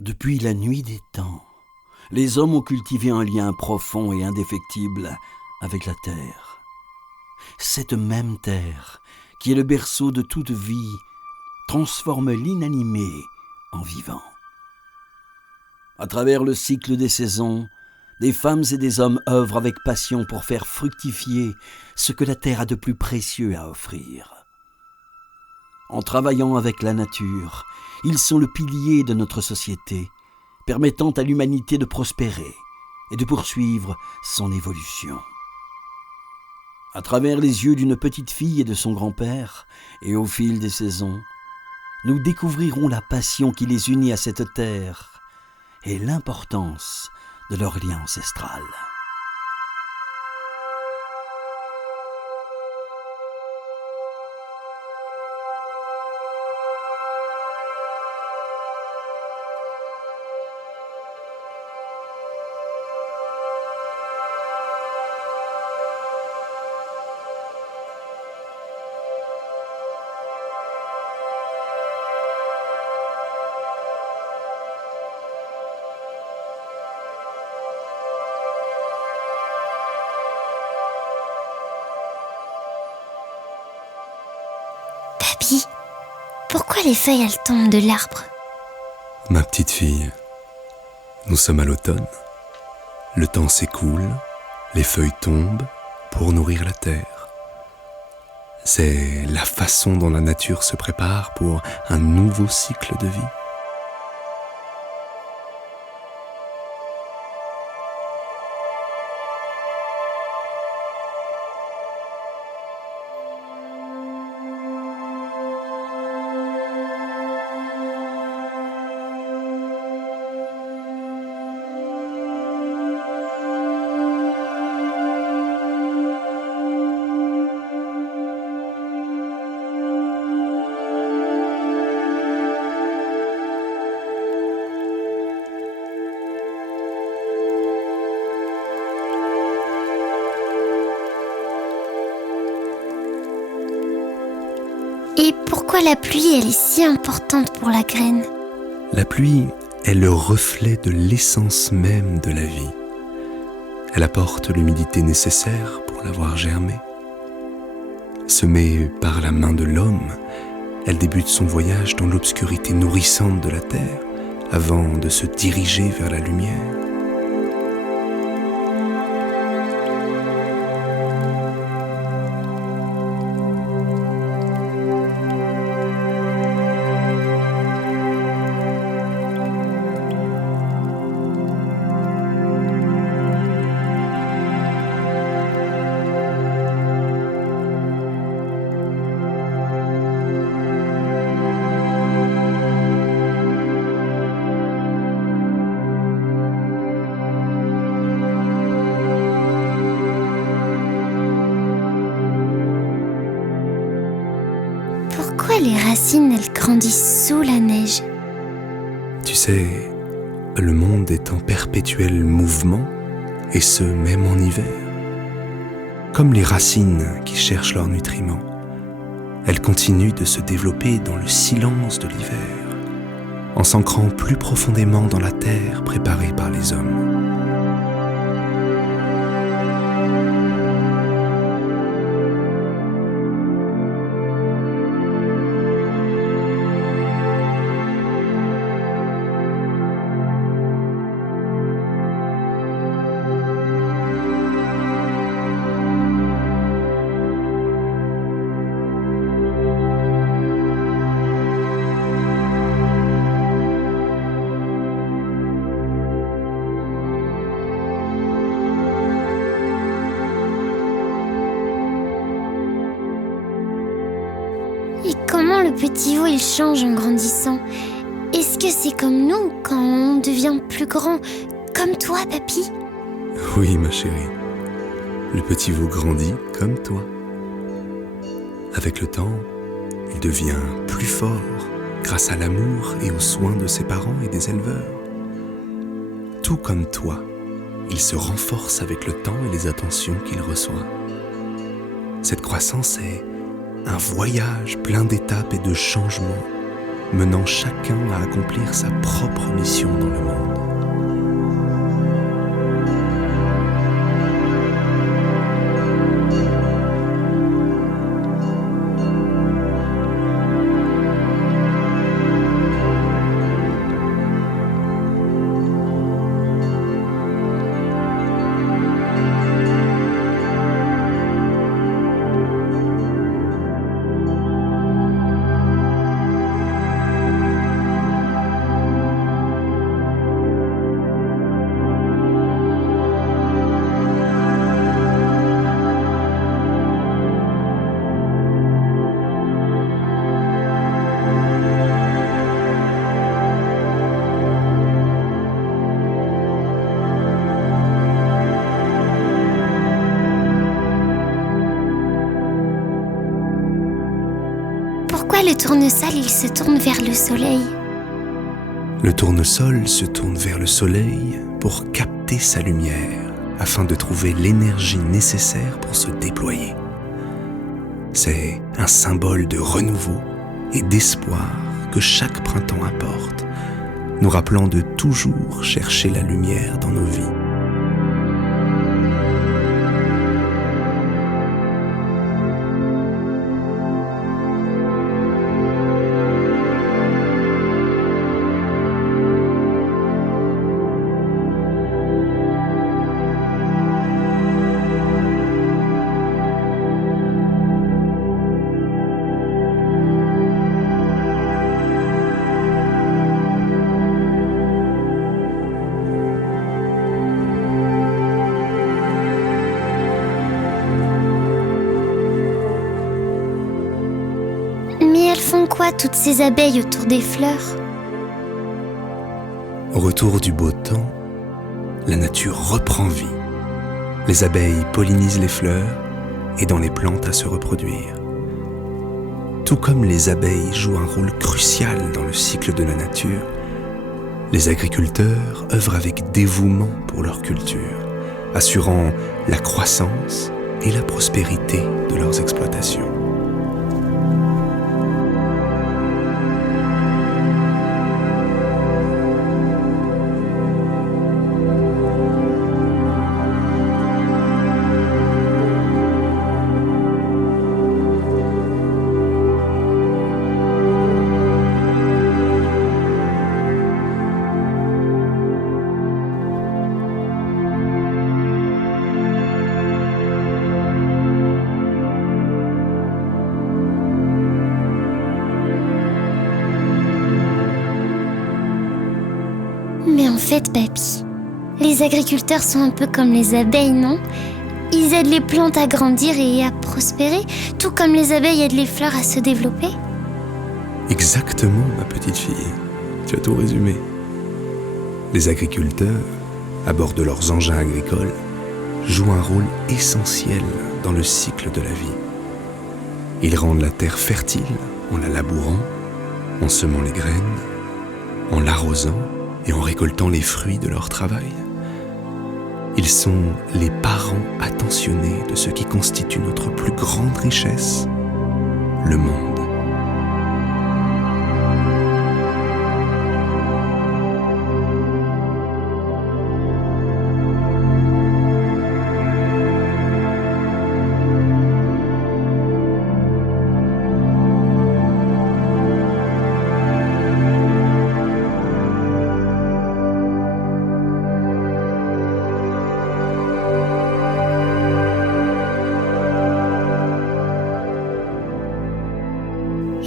Depuis la nuit des temps, les hommes ont cultivé un lien profond et indéfectible avec la terre. Cette même terre, qui est le berceau de toute vie, transforme l'inanimé en vivant. À travers le cycle des saisons, des femmes et des hommes œuvrent avec passion pour faire fructifier ce que la terre a de plus précieux à offrir. En travaillant avec la nature, ils sont le pilier de notre société, permettant à l'humanité de prospérer et de poursuivre son évolution. À travers les yeux d'une petite fille et de son grand-père, et au fil des saisons, nous découvrirons la passion qui les unit à cette terre et l'importance de leur lien ancestral. Papy, pourquoi les feuilles elles tombent de l'arbre? Ma petite fille, nous sommes à l'automne. Le temps s'écoule, les feuilles tombent pour nourrir la terre. C'est la façon dont la nature se prépare pour un nouveau cycle de vie. Et pourquoi la pluie elle est si importante pour la graine? La pluie est le reflet de l'essence même de la vie. Elle apporte l'humidité nécessaire pour la voir germer. Semée par la main de l'homme, elle débute son voyage dans l'obscurité nourrissante de la terre avant de se diriger vers la lumière. Pourquoi les racines elles grandissent sous la neige? Tu sais, le monde est en perpétuel mouvement, et ce même en hiver. Comme les racines qui cherchent leurs nutriments, elles continuent de se développer dans le silence de l'hiver, en s'ancrant plus profondément dans la terre préparée par les hommes. Et comment le petit veau il change en grandissant? Est-ce que c'est comme nous quand on devient plus grand, comme toi, papy? Oui, ma chérie, le petit veau grandit comme toi. Avec le temps, il devient plus fort grâce à l'amour et aux soins de ses parents et des éleveurs. Tout comme toi, il se renforce avec le temps et les attentions qu'il reçoit. Cette croissance est un voyage plein d'étapes et de changements menant chacun à accomplir sa propre mission dans le monde. Pourquoi le tournesol, il se tourne vers le soleil? Le tournesol se tourne vers le soleil pour capter sa lumière, afin de trouver l'énergie nécessaire pour se déployer. C'est un symbole de renouveau et d'espoir que chaque printemps apporte, nous rappelant de toujours chercher la lumière dans nos vies. Mais elles font quoi, toutes ces abeilles autour des fleurs? Au retour du beau temps, la nature reprend vie. Les abeilles pollinisent les fleurs, aidant les plantes à se reproduire. Tout comme les abeilles jouent un rôle crucial dans le cycle de la nature, les agriculteurs œuvrent avec dévouement pour leur culture, assurant la croissance et la prospérité de leurs exploitations. Mais en fait, papy, les agriculteurs sont un peu comme les abeilles, non? Ils aident les plantes à grandir et à prospérer, tout comme les abeilles aident les fleurs à se développer. Exactement, ma petite fille. Tu as tout résumé. Les agriculteurs, à bord de leurs engins agricoles, jouent un rôle essentiel dans le cycle de la vie. Ils rendent la terre fertile en la labourant, en semant les graines, en l'arrosant et en récoltant les fruits de leur travail. Ils sont les parents attentionnés de ce qui constitue notre plus grande richesse, le monde.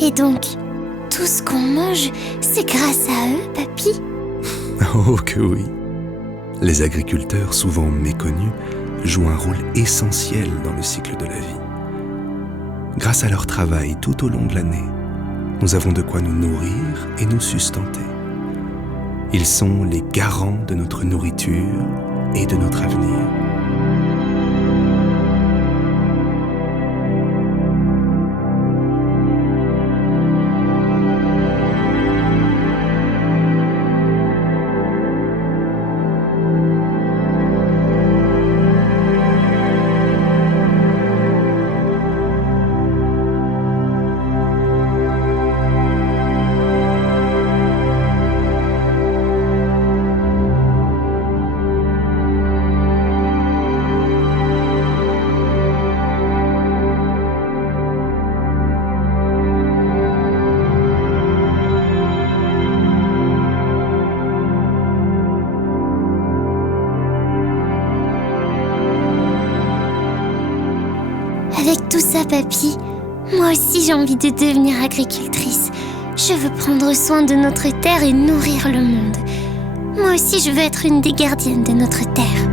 Et donc, tout ce qu'on mange, c'est grâce à eux, papy? Oh que oui. Les agriculteurs, souvent méconnus, jouent un rôle essentiel dans le cycle de la vie. Grâce à leur travail tout au long de l'année, nous avons de quoi nous nourrir et nous sustenter. Ils sont les garants de notre nourriture et de notre avenir. ça, papy. Moi aussi, j'ai envie de devenir agricultrice. Je veux prendre soin de notre terre et nourrir le monde. Moi aussi, je veux être une des gardiennes de notre terre.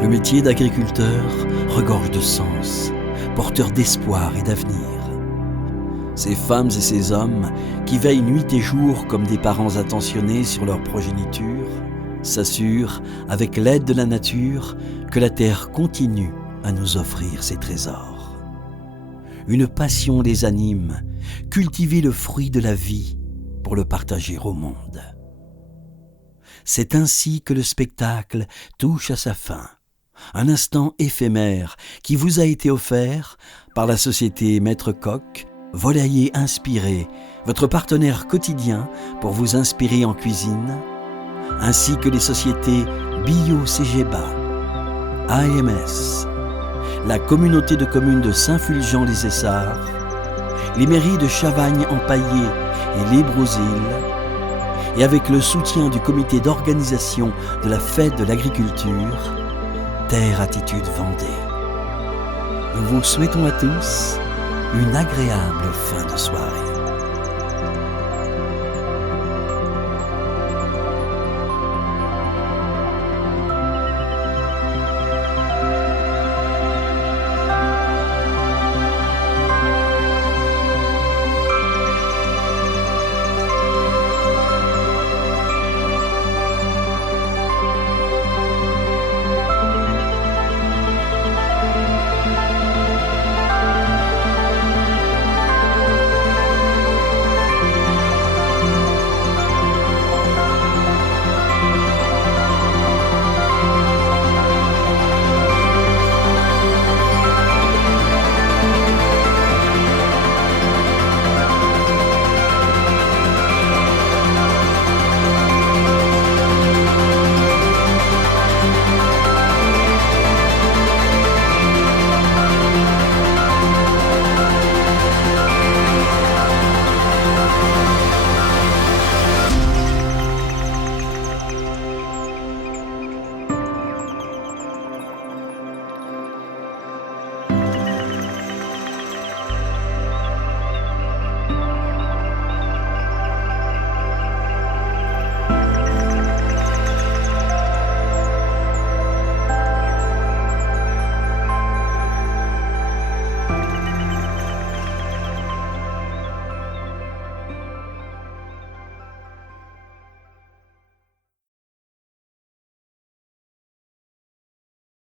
Le métier d'agriculteur regorge de sens, porteur d'espoir et d'avenir. Ces femmes et ces hommes qui veillent nuit et jour comme des parents attentionnés sur leur progéniture s'assurent, avec l'aide de la nature, que la terre continue à nous offrir ses trésors. Une passion les anime, cultiver le fruit de la vie pour le partager au monde. C'est ainsi que le spectacle touche à sa fin. Un instant éphémère qui vous a été offert par la société Maître Coq, volailler inspiré, votre partenaire quotidien pour vous inspirer en cuisine, ainsi que les sociétés Bio-Cégéba, AMS, la communauté de communes de Saint-Fulgent-les-Essarts, les mairies de Chavagne-en-Paillé et l'Hébraux-Îles, et avec le soutien du comité d'organisation de la fête de l'agriculture, Terre Attitude Vendée. Nous vous souhaitons à tous une agréable fin de soirée.